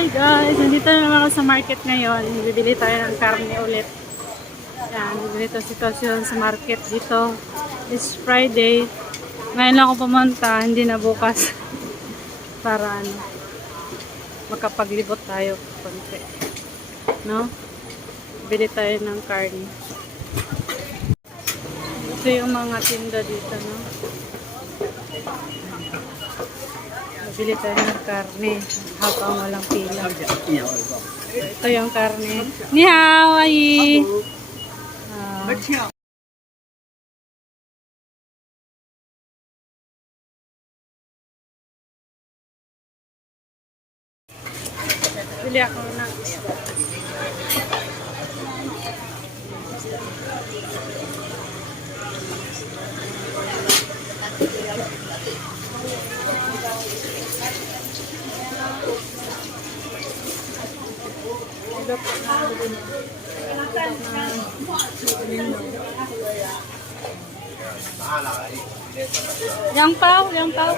Hi guys! Nandito na naman ako sa market ngayon. Bibili tayo ng karne ulit. Yan, ganito sitwasyon sa market dito. It's Friday. Ngayon lang ako pumunta, hindi na bukas. Para ano, makapaglibot tayo konti. No? Bili tayo ng karne. Ito yung mga tinda dito, no? Bili tayo ng karne habang walang pila. Ito yung karne. Ni hao, ayi. Ah, bili ako ng isda. Ito Yang pau, yang pau.